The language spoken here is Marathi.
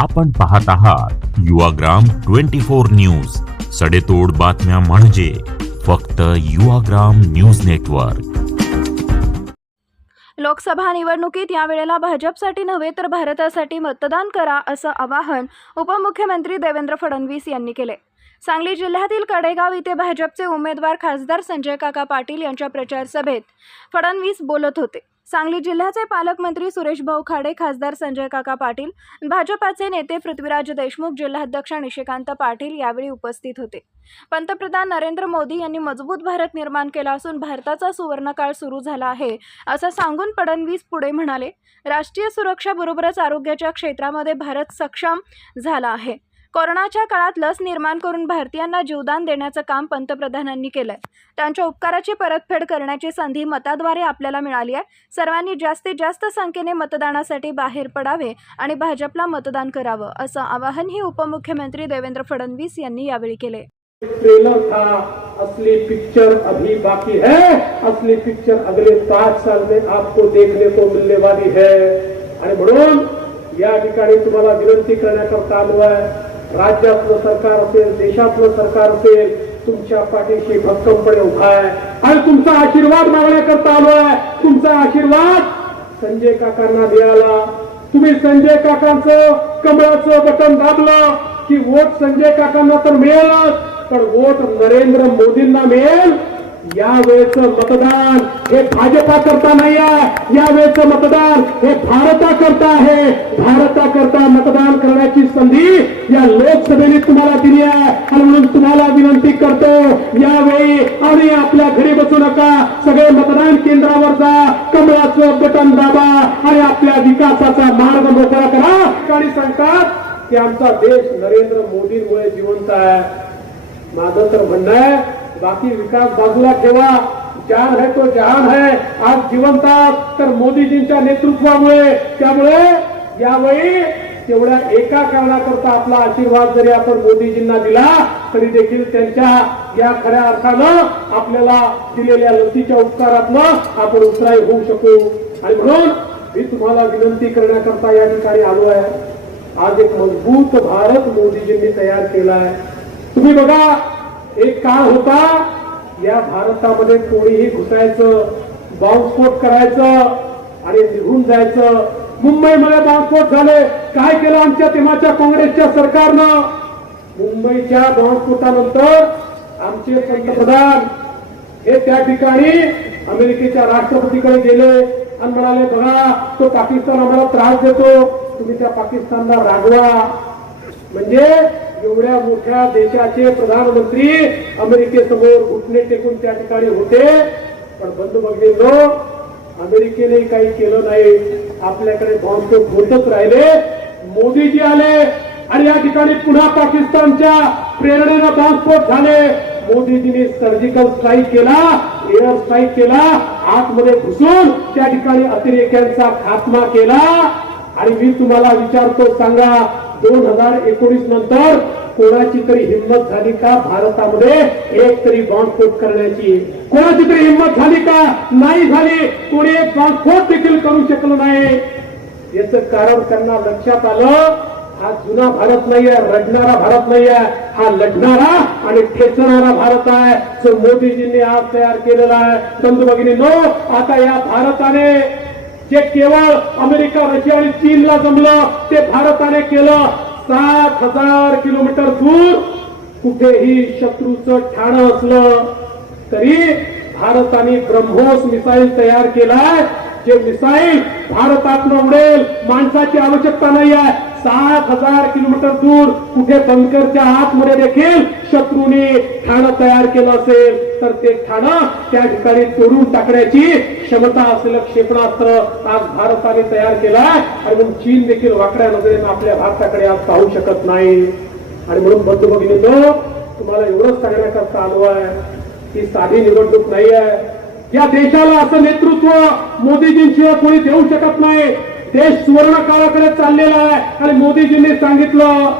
आपण पाहत आहात युवाग्राम ट्वेंटी फोर न्यूज. सडेतोड बातम्या म्हणजे फक्त युवाग्राम न्यूज नेटवर्क. लोकसभा निवडणुकीत यावेळेला भाजपसाठी नव्हे तर भारतासाठी मतदान करा असं आवाहन उपमुख्यमंत्री देवेंद्र फडणवीस यांनी केले. सांगली जिल्ह्यातील कडेगाव इथे भाजपचे उमेदवार खासदार संजय काका पाटील यांच्या प्रचार सभेत फडणवीस बोलत होते. सांगली जिल्ह्याचे पालकमंत्री सुरेश भाऊ खाडे खासदार संजय काका पाटील भाजपाचे नेते पृथ्वीराज देशमुख जिल्हाध्यक्ष निशिकांत पाटील यावेळी उपस्थित होते. पंतप्रधान नरेंद्र मोदी यांनी मजबूत भारत निर्माण केला असून भारताचा सुवर्णकाळ सुरू झाला आहे असं सांगून फडणवीस पुढे म्हणाले राष्ट्रीय सुरक्षाबरोबरच आरोग्याच्या क्षेत्रामध्ये भारत सक्षम झाला आहे. कोरोनाच्या काळात लस निर्माण करून भारतीयांना जीवदान देण्याचं काम पंतप्रधानांनी केलंय. त्यांच्या उपकाराची परतफेड करण्याची संधी मताद्वारे आपल्याला मिळाली आहे. सर्वांनी जास्तीत जास्त संख्येने मतदानासाठी बाहेर पडावे आणि भाजपला मतदान करावं असं आवाहनही उपमुख्यमंत्री देवेंद्र फडणवीस यांनी यावेळी केले ट्रेलर था असली पिक्चर अभी बाकी है असली पिक्चर अगले पाच साल में आपको देखने को मिलने वाली है. आणि म्हणून या ठिकाणी तुम्हाला विनंती करण्याकरता आलो आहे. राज्यातलं सरकार असेल देशातलं सरकार असेल तुमच्या पाठीशी भक्कमपणे उभा आहे. आणि तुमचा आशीर्वाद मागण्याकरता आलो आहे. तुमचा आशीर्वाद संजय काकांना मिळाला. तुम्ही संजय काकांचं कमळाचं बटन दाबलं की वोट संजय काकांना तर मिळेलच पण वोट नरेंद्र मोदींना मिळेल. यावेळेच मतदान हे भाजपा करता नाही आहे. यावेळेच मतदान हे भारता करता आहे. भारता करता मतदान करण्याची संधी या लोकसभेने तुम्हाला दिली आहे. आणि म्हणून तुम्हाला विनंती करतो यावेळी आणि आपल्या घरी बसू नका. सगळे मतदान केंद्रावर जा. कमळाचं बटन दाबा आणि आपल्या विकासाचा मार्ग मोकळा करा. आणि सांगतात की आमचा देश नरेंद्र मोदींमुळे जिवंत आहे. माझं तर म्हणणं आहे बाकी विकास बाजूला ठेवा. जान है तो जहान है. आज जिवंत तर मोदीजींच्या नेतृत्वामुळे. त्यामुळे यावेळी तेवढ्या एका कारणाकरता आपला आशीर्वाद जरी आपण मोदीजींना दिला तरी देखील त्यांच्या या खऱ्या अर्थानं आपल्याला दिलेल्या लसीच्या उपकारातनं आपण उत्साही होऊ शकू. आणि म्हणून मी तुम्हाला विनंती करण्याकरता या ठिकाणी आलो आहे. आज एक मजबूत भारत मोदीजींनी तयार केला आहे. तुम्ही बघा एक काळ होता या भारतामध्ये कोणीही घुसायचं बॉम्बस्फोट करायचं आणि निघून जायचं. मुंबईमध्ये बॉम्बस्फोट झाले. काय केलं आमच्या तेव्हाच्या काँग्रेसच्या सरकारनं? मुंबईच्या बॉम्बस्फोटानंतर आमचे पंतप्रधान हे त्या ठिकाणी अमेरिकेच्या राष्ट्रपतीकडे गेले आणि म्हणाले बघा तो पाकिस्तान आम्हाला त्रास देतो. तुम्ही त्या पाकिस्तानला रागवा. म्हणजे एवढ्या मोठ्या देशाचे प्रधानमंत्री अमेरिकेसमोर घुटणे टेकून त्या ठिकाणी होते. पण बंधू भगिनींनो अमेरिकेने काही केलं नाही. आपल्याकडे बॉम्बस्फोट होतच राहिले. मोदीजी आले आणि या ठिकाणी पुन्हा पाकिस्तानच्या प्रेरणेनं बॉम्बस्फोट झाले. मोदीजींनी सर्जिकल स्ट्राईक केला एअर स्ट्राईक केला आतमध्ये घुसून त्या ठिकाणी अतिरेक्यांचा खात्मा केला. आणि मी तुम्हाला विचारतो सांगा दोन हजार एकोणीस नंतर कोणाची तरी हिंमत झाली का भारतामध्ये? एक तरी बॉम्बस्फोट करण्याची. कोणाची तरी हिंमत झाली का? नाही झाली. कोणी एक बॉम्बस्फोट देखील करू शकलो नाही. याच कारण त्यांना लक्षात आलं हा जुना भारत नाहीये रडणारा भारत नाहीये. हा लढणारा आणि ठेचणारा भारत आहे. जो मोदीजींनी आज तयार केलेला आहे. बंधू भगिनींनो आता या भारताने जे केवळ अमेरिका रशिया आणि चीनला जमलं ते भारताने केलं. सात हजार किलोमीटर दूर कुठेही शत्रूचं ठाणं असलं तरी भारताने ब्रह्मोस मिसाईल तयार केलाय. जे मिसाईल भारतातनं उडेल माणसाची आवश्यकता नाही आहे सात हजार किलोमीटर दूर कुठे बंकरच्या आतमध्ये देखील शत्रूने ठाणं तयार केलं असेल तर ते ठाणं त्या ठिकाणी तोडून टाकण्याची क्षमता असलेलं क्षेपणास्त्र आज भारताने तयार केलाय आणि म्हणून चीन देखील वाकड्या नजरेनं आपल्या भारताकडे आज पाहू शकत नाही. आणि म्हणून बंधू भगिनींनो तुम्हाला एवढंच सांगण्याकरता आलो आहे ही साधी निवडणूक नाही आहे. या देशाला असं नेतृत्व मोदीजींशिवाय कोणी देऊ शकत नाही. देश सुवर्ण काळाकडे चाललेला आहे. आणि मोदीजींनी सांगितलं